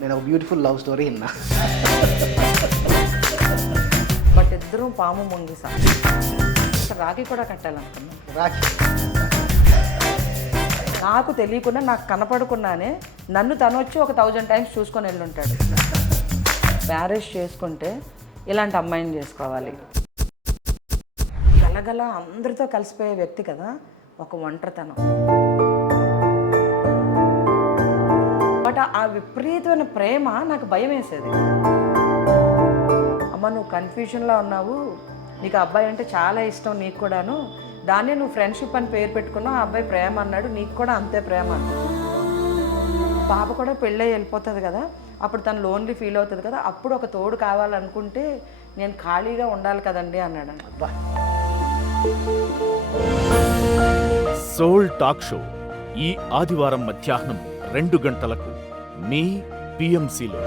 నేను ఒక beautiful love story విన్నా. బట్ ఇద్దరం పాము ముంగిసా. రాఖీ కూడా కట్టాలనుకున్నాను. రాఖీ నాకు తెలియకుండా నాకు కనపడకుండానే నన్ను తను వచ్చి ఒక 1000 టైమ్స్ చూసుకొని వెళ్ళుంటాడు. మ్యారేజ్ చేసుకుంటే ఇలాంటి అమ్మాయిని చేసుకోవాలి. గలగల అందరితో కలిసిపోయే వ్యక్తి కదా, ఒక ఒంటరితనం. బట్ ఆ విపరీతమైన ప్రేమ నాకు భయం వేసేది. అమ్మ నువ్వు కన్ఫ్యూజన్లో ఉన్నావు, నీకు అబ్బాయి అంటే చాలా ఇష్టం, నీకు కూడాను, దాన్ని నువ్వు ఫ్రెండ్షిప్ అని పేరు పెట్టుకున్నావు, ఆ అబ్బాయి ప్రేమ అన్నాడు, నీకు కూడా అంతే ప్రేమ. పాప కూడా పెళ్ళై వెళ్ళిపోతుంది కదా, అప్పుడు తను లోన్లీ ఫీల్ అవుతుంది కదా, అప్పుడు ఒక తోడు కావాలనుకుంటే నేను ఖాళీగా ఉండాలి కదండి అన్నాడు. అబ్బా. సోల్ టాక్ షో ఈ ఆదివారం మధ్యాహ్నం 2 గంటలకు మీ PMCలో.